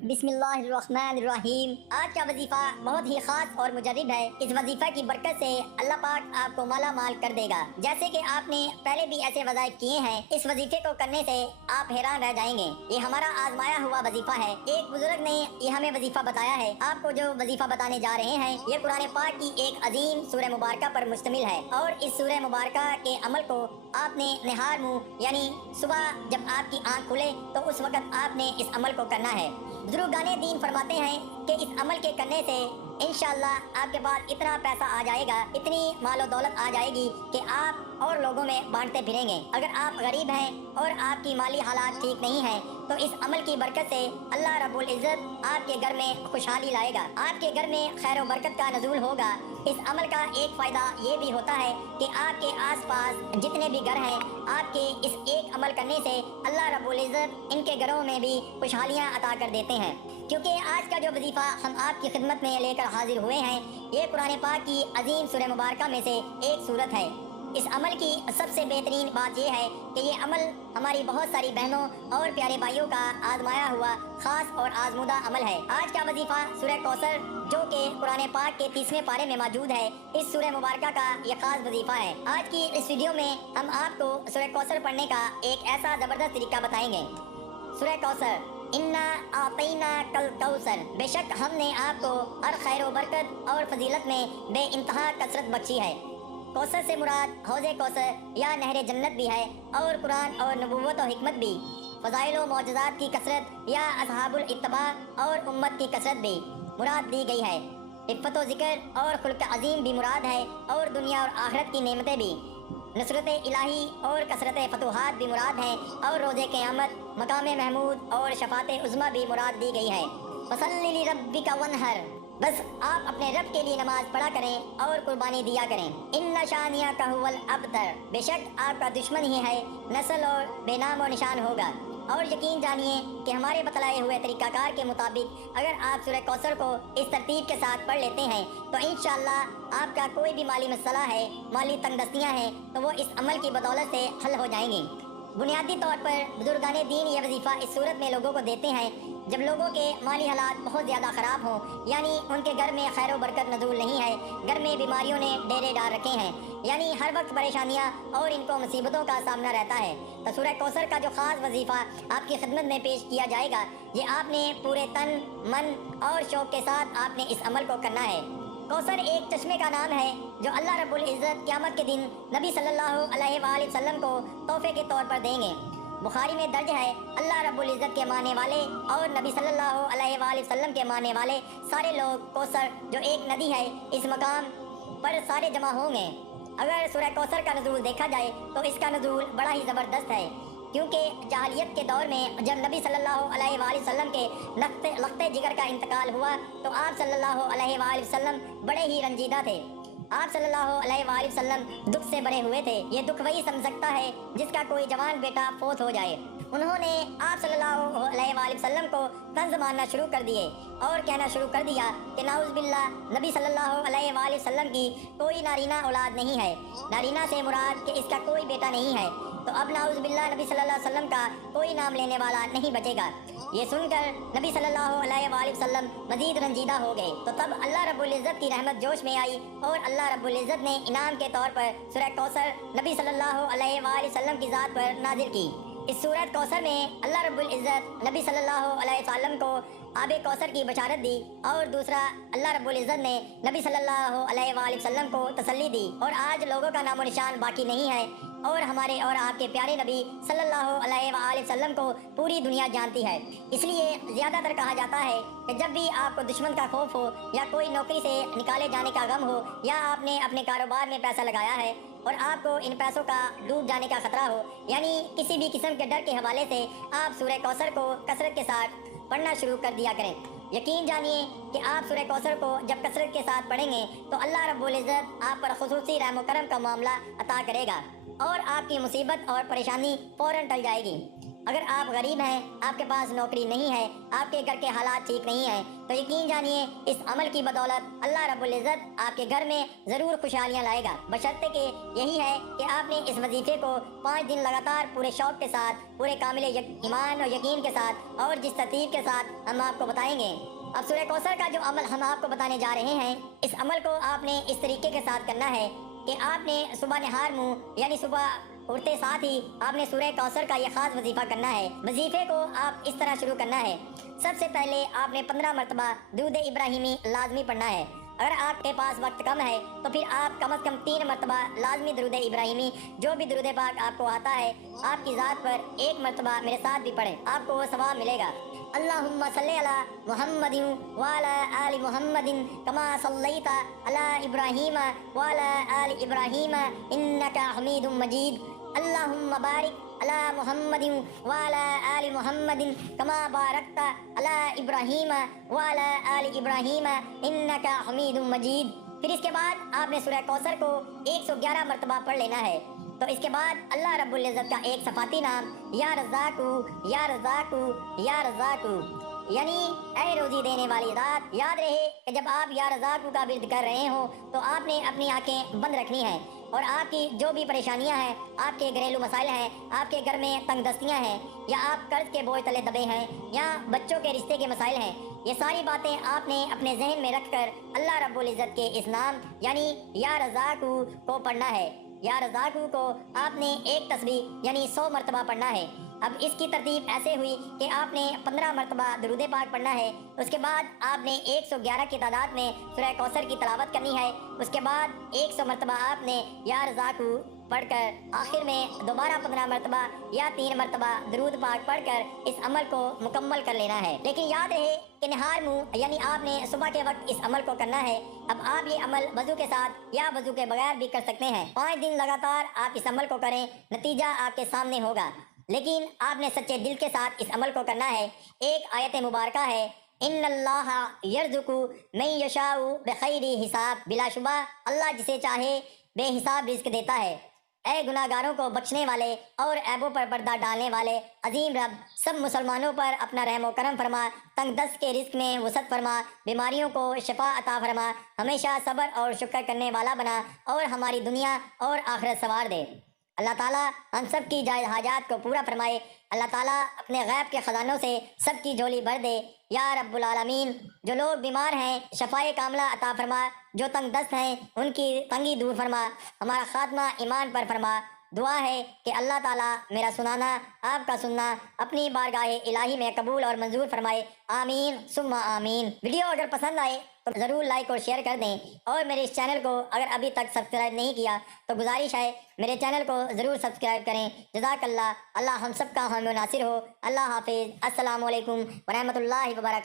बिस्मिल्लाहिर्रहमानिर्रहीम। आज का वजीफा बहुत ही खास और मुजर्रिब है। इस वजीफा की बरकत से अल्लाह पाक आपको माला माल कर देगा। जैसे कि आपने पहले भी ऐसे वज़ाइफ किए हैं, इस वजीफे को करने से आप हैरान रह जाएंगे। ये हमारा आजमाया हुआ वजीफा है। एक बुजुर्ग ने ये हमें वजीफा बताया है। आपको जो वजीफा बताने जा रहे हैं, ये कुरान पाक की एक अजीम सूरह मुबारका पर मुश्तमिल है। और इस सूरह मुबारका के अमल को आपने निहार मुँह यानी सुबह जब आपकी आँख खुले तो उस वक्त आपने इस अमल को करना है। बुजुर्गाने दीन फरमाते हैं कि इस अमल के करने से इंशाअल्लाह आपके पास इतना पैसा आ जाएगा, इतनी मालो दौलत आ जाएगी कि आप और लोगों में बांटते फिरेंगे। अगर आप गरीब हैं और आपकी माली हालात ठीक नहीं है तो इस अमल की बरकत से अल्लाह रब्बुल इज़्ज़त आपके घर में खुशहाली लाएगा, आपके घर में खैर व बरकत का नज़ूल होगा। इस अमल का एक फ़ायदा ये भी होता है कि आपके आसपास जितने भी घर हैं, आपके इस एक अमल करने से अल्लाह रब्बुल इज़्ज़त इनके घरों में भी खुशहालियाँ अता कर देते हैं। क्योंकि आज का जो वजीफ़ा हम आपकी खिदमत में लेकर हाजिर हुए हैं, ये कुरान पाक की अजीम सूरह मुबारका में से एक सूरत है। इस अमल की सबसे बेहतरीन बात यह है कि ये अमल हमारी बहुत सारी बहनों और प्यारे भाइयों का आजमाया हुआ खास और आजमूदा अमल है। आज का वजीफा सूरह कौसर जो कि कुरान पाक के 30वें पारे में मौजूद है, इस सूरह मुबारका का ये खास वजीफा है। आज की इस वीडियो में हम आपको सूरह कौसर पढ़ने का एक ऐसा ज़बरदस्त तरीका बताएंगे। सूरह कौसर, इन्ना आतैना कल कौसर, बेशक हमने आपको हर खैर व बरकत और फजीलत में बे इंतहा कसरत बख्शी है। कौसर से मुराद हौज़े कौसर या नहर जन्नत भी है और कुरान और नबूवत और हिकमत भी, फ़ज़ाइल व मौजज़ात की कसरत या असहाबुल इत्तबा और उम्मत की कसरत भी मुराद दी गई है। इफ़्फ़त व ज़िक्र और खुल्क़ अज़ीम भी मुराद है और दुनिया और आखिरत की नेमतें भी, नुसरत इलाही और कसरत फतूहात भी मुराद हैं और रोज़े क़यामत, मकाम महमूद और शफ़ात उज़्मा भी मुराद दी गई है। फसल्लि लिरब्बिका वन्हर, बस आप अपने रब के लिए नमाज पढ़ा करें और कुर्बानी दिया करें। इन्ना शानिया का हुवल अबतर, बेशक आपका दुश्मन ही है नस्ल और बेनाम और निशान होगा। और यकीन जानिए कि हमारे बतलाए हुए तरीक़ाकार के मुताबिक अगर आप सूरह कौसर को इस तरतीब के साथ पढ़ लेते हैं तो इंशाअल्लाह आपका कोई भी माली मसला है, माली तंगदस्तियाँ हैं, तो वो इस अमल की बदौलत से हल हो जाएंगी। बुनियादी तौर पर बुजुर्गाने दीन ये वजीफ़ा इस सूरत में लोगों को देते हैं जब लोगों के माली हालात बहुत ज़्यादा ख़राब हों, यानी उनके घर में खैर व बरकत नज़ूल नहीं है, घर में बीमारियों ने डेरे डाल रखे हैं, यानी हर वक्त परेशानियाँ और इनको मुसीबतों का सामना रहता है। तो सूरह कौसर का जो ख़ास वजीफ़ा आपकी खिदमत में पेश किया जाएगा, ये आपने पूरे तन मन और शौक़ के साथ आपने इस अमल को करना है। कौसर एक चश्मे का नाम है जो अल्लाह रब्बुल इज़्ज़त क़यामत के दिन नबी सल्लल्लाहु अलैहि वसल्लम को तोहफे के तौर पर देंगे। बुखारी में दर्ज है, अल्लाह रब्बुल इज़्ज़त के मानने वाले और नबी सल्लल्लाहु अलैहि वसल्लम के मानने वाले सारे लोग कौसर जो एक नदी है, इस मकाम पर सारे जमा होंगे। अगर सूरह कौसर का नज़ूल देखा जाए तो इसका नज़ूल बड़ा ही ज़बरदस्त है, क्योंकि जाहलियत के दौर में जब नबी सल्लल्लाहु अलैहि वसल्लम के लख्ते जिगर का इंतकाल हुआ तो आप सल्लल्लाहु अलैहि वसल्लम बड़े ही रंजीदा थे। आप सल्लल्लाहु अलैहि वसल्लम दुख से भरे हुए थे। ये दुख वही समझ सकता है जिसका कोई जवान बेटा फोत हो जाए। उन्होंने आप सल्लल्लाहु अलैहि वसल्लम को तंज़ मारना शुरू कर दिए और कहना शुरू कर दिया कि नाउज़ बिल्लाह, नबी सल्लल्लाहु अलैहि वसल्लम की कोई नारीना औलाद नहीं है। नारीना से मुराद कि इसका कोई बेटा नहीं है। तो अब नाउज़ बिल्लाह नबी सल्लल्लाहु अलैहि वसल्लम का कोई नाम लेने वाला नहीं बचेगा। ये सुनकर नबी सल्लल्लाहु अलैहि वसल्लम मज़ीद रंजीदा हो गए। तो तब अल्लाह रब्बुल इज़्ज़त की रहमत जोश में आई और अल्लाह रब्बुल इज़्ज़त ने इनाम के तौर पर सूरह कौसर नबी सल्लल्लाहु अलैहि वसल्लम की ज़ात पर नाज़िल की। इस सूरत कौसर में अल्लाह रब्बुल इज़्ज़त नबी सल्लल्लाहु अलैहि वसल्लम को आबे कौसर की बशारत दी और दूसरा अल्लाह रब्बुल इज़्ज़त ने नबी सल्लल्लाहु अलैहि वसल्लम को तसल्ली दी। और आज लोगों का नामो निशान बाकी नहीं है और हमारे और आपके प्यारे नबी सल्लल्लाहु अलैहि वसल्लम को पूरी दुनिया जानती है। इसलिए ज़्यादातर कहा जाता है कि जब भी आपको दुश्मन का खौफ हो या कोई नौकरी से निकाले जाने का गम हो या आपने अपने कारोबार में पैसा लगाया है और आपको इन पैसों का डूब जाने का खतरा हो, यानी किसी भी किस्म के डर के हवाले से आप सूरह कौसर को कसरत के साथ पढ़ना शुरू कर दिया करें। यकीन जानिए कि आप सूरह कौसर को जब कसरत के साथ पढ़ेंगे तो अल्लाह रब्बुल इज़्ज़त आप पर खुसूसी रहम व करम का मामला अता करेगा और आपकी मुसीबत और परेशानी फ़ौरन टल जाएगी। اگر آپ غریب ہیں، آپ کے پاس نوکری نہیں ہے، آپ کے گھر کے حالات ٹھیک نہیں ہیں، تو یقین جانیے اس عمل کی بدولت اللہ رب العزت آپ کے گھر میں ضرور خوشحالیاں لائے گا، بشرطے کہ یہی ہے کہ آپ نے اس وظیفے کو 5 دن لگاتار پورے شوق کے ساتھ، پورے کامل ایمان اور یقین کے ساتھ اور جس ترتیب کے ساتھ ہم آپ کو بتائیں گے۔ اب سورہ کوثر کا جو عمل ہم آپ کو بتانے جا رہے ہیں، اس عمل کو آپ نے اس طریقے کے ساتھ کرنا ہے کہ آپ نے صبح نہار منہ یعنی صبح اٹھتے ساتھ ہی آپ نے سورہ کوثر کا یہ خاص وظیفہ کرنا ہے۔ وظیفے کو آپ اس طرح شروع کرنا ہے، سب سے پہلے آپ نے 15 مرتبہ درود ابراہیمی لازمی پڑھنا ہے۔ اگر آپ کے پاس وقت کم ہے تو پھر آپ کم از کم 3 مرتبہ لازمی درود ابراہیمی جو بھی درود پاک آپ کو آتا ہے آپ کی ذات پر 1 مرتبہ میرے ساتھ بھی پڑھیں، آپ کو وہ ثواب ملے گا۔ اللہم صلی علی محمد وعلی آل محمد کما صلیت علی ابراہیم وعلی آل ابراہیم انکا حمید مجید۔ اللہم بارک علی محمد وعلی آل محمد کما بارکت علی ابراہیم وعلی آل ابراہیم انکا حمید مجید۔ پھر اس کے بعد آپ نے سورہ کوثر کو 111 مرتبہ پڑھ لینا ہے۔ تو اس کے بعد اللہ رب العزت کا ایک صفاتی نام یا رزاقو یا رزاقو یا رزاقو یعنی اے روزی دینے والی ذات، یاد رہے کہ جب آپ یا رزاقو کا ورد کر رہے ہوں تو آپ نے اپنی آنکھیں بند رکھنی ہیں اور آپ کی جو بھی پریشانیاں ہیں، آپ کے گھریلو مسائل ہیں، آپ کے گھر میں تنگ دستیاں ہیں یا آپ قرض کے بوجھ تلے دبے ہیں یا بچوں کے رشتے کے مسائل ہیں، یہ ساری باتیں آپ نے اپنے ذہن میں رکھ کر اللہ رب العزت کے اس نام یعنی یا رزاقو کو پڑھنا ہے۔ یا رزاقو کو آپ نے ایک تسبیح یعنی 100 مرتبہ پڑھنا ہے۔ اب اس کی ترتیب ایسے ہوئی کہ آپ نے 15 مرتبہ درود پاک پڑھنا ہے، اس کے بعد آپ نے 111 کی تعداد میں سورہ کوثر کی تلاوت کرنی ہے، اس کے بعد 100 مرتبہ آپ نے یا رزاقو پڑھ کر آخر میں دوبارہ 15 مرتبہ یا 3 مرتبہ درود پاک پڑھ کر اس عمل کو مکمل کر لینا ہے۔ لیکن یاد رہے کہ نہار منہ یعنی آپ نے صبح کے وقت اس عمل کو کرنا ہے۔ اب آپ یہ عمل وضو کے ساتھ یا وضو کے بغیر بھی کر سکتے ہیں۔ 5 دن لگاتار آپ اس عمل کو کریں، نتیجہ آپ کے سامنے ہوگا، لیکن آپ نے سچے دل کے ساتھ اس عمل کو کرنا ہے۔ ایک آیت مبارکہ ہے، ان اللہ یرزق من یشاء بغیر حساب، بلا شبہ اللہ جسے چاہے بے حساب رزق دیتا ہے۔ اے گناہ گاروں کو بخشنے والے اور عیبوں پر پردہ ڈالنے والے عظیم رب، سب مسلمانوں پر اپنا رحم و کرم فرما، تنگ دست کے رزق میں وسعت فرما، بیماریوں کو شفا عطا فرما، ہمیشہ صبر اور شکر کرنے والا بنا اور ہماری دنیا اور آخرت سنوار دے۔ اللہ تعالیٰ ہم سب کی جائز حاجات کو پورا فرمائے۔ اللہ تعالیٰ اپنے غیب کے خزانوں سے سب کی جھولی بھر دے یا رب العالمین۔ جو لوگ بیمار ہیں شفائے کاملہ عطا فرما، جو تنگ دست ہیں ان کی تنگی دور فرما، ہمارا خاتمہ ایمان پر فرما۔ دعا ہے کہ اللہ تعالیٰ میرا سنانا، آپ کا سننا اپنی بارگاہ الہی میں قبول اور منظور فرمائے، آمین ثم آمین۔ ویڈیو اگر پسند آئے تو ضرور لائک اور شیئر کر دیں، اور میرے اس چینل کو اگر ابھی تک سبسکرائب نہیں کیا تو گزارش ہے میرے چینل کو ضرور سبسکرائب کریں۔ جزاک اللہ، اللہ ہم سب کا حامی و ناصر ہو۔ اللہ حافظ، السلام علیکم ورحمۃ اللہ وبرکاتہ۔